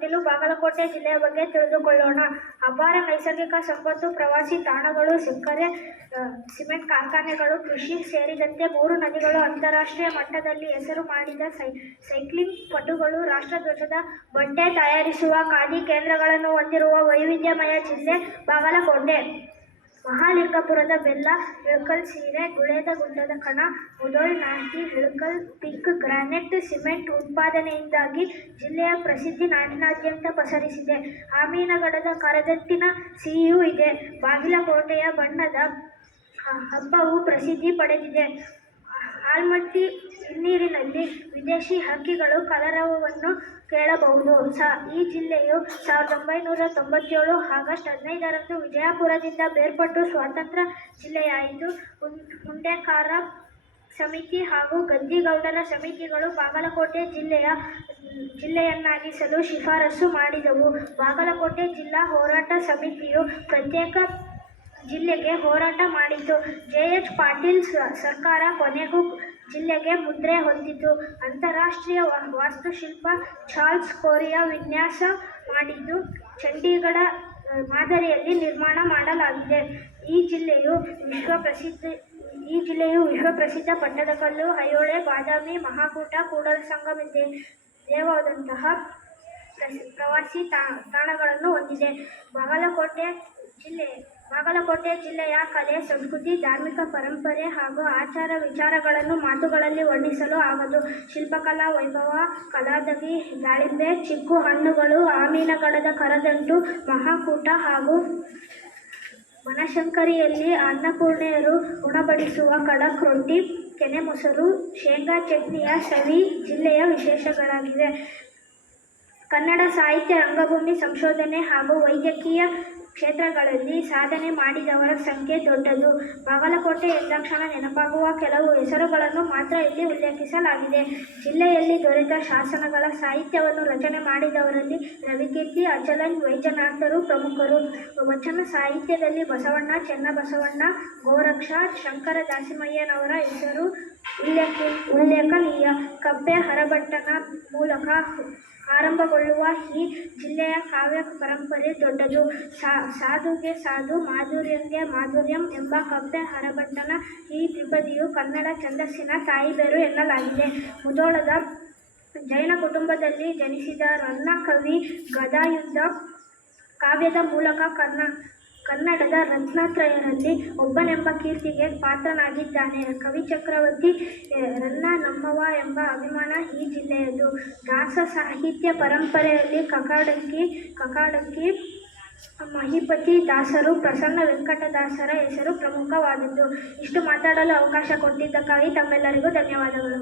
ಹೊತ್ತಿಲು ಬಾಗಲಕೋಟೆ ಜಿಲ್ಲೆಯ ಬಗ್ಗೆ ತಿಳಿದುಕೊಳ್ಳೋಣ. ಅಪಾರ ನೈಸರ್ಗಿಕ ಸಂಪತ್ತು, ಪ್ರವಾಸಿ ತಾಣಗಳು, ಸಕ್ಕರೆ, ಸಿಮೆಂಟ್ ಕಾರ್ಖಾನೆಗಳು, ಕೃಷಿ ಸೇರಿದಂತೆ 3 ನದಿಗಳು, ಅಂತಾರಾಷ್ಟ್ರೀಯ ಮಟ್ಟದಲ್ಲಿ ಹೆಸರು ಮಾಡಿದ ಸೈಕ್ಲಿಂಗ್ ಪಟುಗಳು, ರಾಷ್ಟ್ರಧ್ವಜದ ಬಟ್ಟೆ ತಯಾರಿಸುವ ಖಾದಿ ಕೇಂದ್ರಗಳನ್ನು ಹೊಂದಿರುವ ವೈವಿಧ್ಯಮಯ ಜಿಲ್ಲೆ ಬಾಗಲಕೋಟೆ. ಮಹಾಲಿಂಗಪುರದ ಬೆಲ್ಲ, ಇಳಕಲ್ ಸೀರೆ, ಗುಳೇದಗುಡ್ಡದ ಕಣ, ಮುಧೋಳ್ ನಾಟಿ, ಇಳಕಲ್ ಪಿಂಕ್ ಗ್ರಾನೈಟ್ ಸಿಮೆಂಟ್ ಉತ್ಪಾದನೆಯಿಂದಾಗಿ ಜಿಲ್ಲೆಯ ಪ್ರಸಿದ್ಧಿ ನಾಡಿನಾದ್ಯಂತ ಪಸರಿಸಿದೆ. ಆಮೀನಗಡದ ಕರದಂಟಿನ ಸಿಹಿಯೂ ಇದೆ. ಬಾಗಲಕೋಟೆಯ ಬಣ್ಣದ ಹಬ್ಬವು ಪ್ರಸಿದ್ಧಿ ಪಡೆದಿದೆ. ಆಲ್ಮಟ್ಟಿ ಹಿನ್ನೀರಿನಲ್ಲಿ ವಿದೇಶಿ ಹಕ್ಕಿಗಳು ಕಲರವವನ್ನು ಕೇಳಬಹುದು. ಈ ಜಿಲ್ಲೆಯು 1997 ಆಗಸ್ಟ್ 15ರಂದು ವಿಜಯಪುರದಿಂದ ಬೇರ್ಪಟ್ಟು ಸ್ವತಂತ್ರ ಜಿಲ್ಲೆಯಾಯಿತು. ಹುಂಡೇಕಾರ ಸಮಿತಿ ಹಾಗೂ ಗದ್ದಿಗೌಡರ ಸಮಿತಿಗಳು ಬಾಗಲಕೋಟೆ ಜಿಲ್ಲೆಯನ್ನಾಗಿಸಲು ಶಿಫಾರಸು ಮಾಡಿದವು. ಬಾಗಲಕೋಟೆ ಜಿಲ್ಲಾ ಹೋರಾಟ ಸಮಿತಿಯು ಪ್ರತ್ಯೇಕ ಜಿಲ್ಲೆಗೆ ಹೋರಾಟ ಮಾಡಿತು. ಜೆ.ಎಚ್. ಪಾಟೀಲ್ ಸರ್ಕಾರ ಕೊನೆಗೂ ಜಿಲ್ಲೆಗೆ ಮುದ್ರೆ ಹೊಂದಿತು. ಅಂತಾರಾಷ್ಟ್ರೀಯ ವಾಸ್ತುಶಿಲ್ಪ ಚಾರ್ಲ್ಸ್ ಕೊರಿಯಾ ವಿನ್ಯಾಸ ಮಾಡಿದ್ದು ಚಂಡೀಗಢ ಮಾದರಿಯಲ್ಲಿ ನಿರ್ಮಾಣ ಮಾಡಲಾಗಿದೆ. ಈ ಜಿಲ್ಲೆಯು ವಿಶ್ವಪ್ರಸಿದ್ಧ ಪಟ್ಟದಕಲ್ಲು, ಐಹೊಳೆ, ಬಾದಾಮಿ, ಮಹಾಕೂಟ, ಕೂಡಲಸಂಗಮ ದೇವಾದಂತಹ ಪ್ರವಾಸಿ ತಾಣಗಳನ್ನು ಹೊಂದಿದೆ. ಬಾಗಲಕೋಟೆ ಜಿಲ್ಲೆಯ ಕಲೆ, ಸಂಸ್ಕೃತಿ, ಧಾರ್ಮಿಕ ಪರಂಪರೆ ಹಾಗೂ ಆಚಾರ ವಿಚಾರಗಳನ್ನು ಮಾತುಗಳಲ್ಲಿ ವರ್ಣಿಸಲು ಆಗದು. ಶಿಲ್ಪಕಲಾ ವೈಭವ, ಕಲಾದಗಿ, ದಾಳಿಂಬೆ, ಚಿಕ್ಕು ಹಣ್ಣುಗಳು, ಆಮೀನಗಡದ ಕರದಂಟು, ಮಹಾಕೂಟ ಹಾಗೂ ಬನಶಂಕರಿಯಲ್ಲಿ ಅನ್ನಪೂರ್ಣೆಯರು ಉಣಬಡಿಸುವ ಖಡಕ್ ರೊಟ್ಟಿ, ಕೆನೆ ಮೊಸರು, ಶೇಂಗಾ ಚಟ್ನಿಯ ಸವಿ ಜಿಲ್ಲೆಯ ವಿಶೇಷಗಳಾಗಿವೆ. ಕನ್ನಡ ಸಾಹಿತ್ಯ, ರಂಗಭೂಮಿ, ಸಂಶೋಧನೆ ಹಾಗೂ ವೈದ್ಯಕೀಯ ಕ್ಷೇತ್ರಗಳಲ್ಲಿ ಸಾಧನೆ ಮಾಡಿದವರ ಸಂಖ್ಯೆ ದೊಡ್ಡದು. ಬಾಗಲಕೋಟೆ ಎಂದಾಕ್ಷಣ ನೆನಪಾಗುವ ಕೆಲವು ಹೆಸರುಗಳನ್ನು ಮಾತ್ರ ಇಲ್ಲಿ ಉಲ್ಲೇಖಿಸಲಾಗಿದೆ. ಜಿಲ್ಲೆಯಲ್ಲಿ ದೊರೆತ ಶಾಸನಗಳ ಸಾಹಿತ್ಯವನ್ನು ರಚನೆ ಮಾಡಿದವರಲ್ಲಿ ರವಿಕೀರ್ತಿ, ಅಚಲನ್, ವೈಜನಾಥರು ಪ್ರಮುಖರು. ವಚನ ಸಾಹಿತ್ಯದಲ್ಲಿ ಬಸವಣ್ಣ, ಚೆನ್ನಬಸವಣ್ಣ, ಗೋರಕ್ಷ, ಶಂಕರ ದಾಸಿಮಯ್ಯನವರ ಹೆಸರು ಉಲ್ಲೇಖನೀಯ. ಕಬ್ಬೆ ಹರಭಟ್ಟನ ಮೂಲಕ ಆರಂಭಗೊಳ್ಳುವ ಈ ಜಿಲ್ಲೆಯ ಕಾವ್ಯ ಪರಂಪರೆ ದೊಡ್ಡದು. ಸಾಧುಗೆ ಸಾಧು, ಮಾಧುರ್ಯಂಗೆ ಮಾಧುರ್ಯಂ ಎಂಬ ಕಬ್ಬೆ ಹರಭಟ್ಟನ ಈ ತ್ರಿಪದಿಯು ಕನ್ನಡ ಛಂದಸ್ಸಿನ ತಾಯಿಬೇರು ಎನ್ನಲಾಗಿದೆ. ಮುಧೋಳದ ಜೈನ ಕುಟುಂಬದಲ್ಲಿ ಜನಿಸಿದ ರನ್ನ ಕವಿ ಗದಾಯುದ್ಧ ಕಾವ್ಯದ ಮೂಲಕ ಕನ್ನಡದ ರತ್ನತ್ರಯರಲ್ಲಿ ಒಬ್ಬನೆಂಬ ಕೀರ್ತಿಗೆ ಪಾತ್ರನಾಗಿದ್ದಾನೆ. ಕವಿ ಚಕ್ರವರ್ತಿ ರನ್ನ ನಮ್ಮವ ಎಂಬ ಅಭಿಮಾನ ಈ ಜಿಲ್ಲೆಯದು. ದಾಸ ಸಾಹಿತ್ಯ ಪರಂಪರೆಯಲ್ಲಿ ಕಕಾಡಕ್ಕಿ ಮಹಿಪತಿ ದಾಸರು, ಪ್ರಸನ್ನ ವೆಂಕಟದಾಸರ ಹೆಸರು ಪ್ರಮುಖವಾದದ್ದು. ಇಷ್ಟು ಮಾತಾಡಲು ಅವಕಾಶ ಕೊಟ್ಟಿದ್ದಕ್ಕಾಗಿ ತಮ್ಮೆಲ್ಲರಿಗೂ ಧನ್ಯವಾದಗಳು.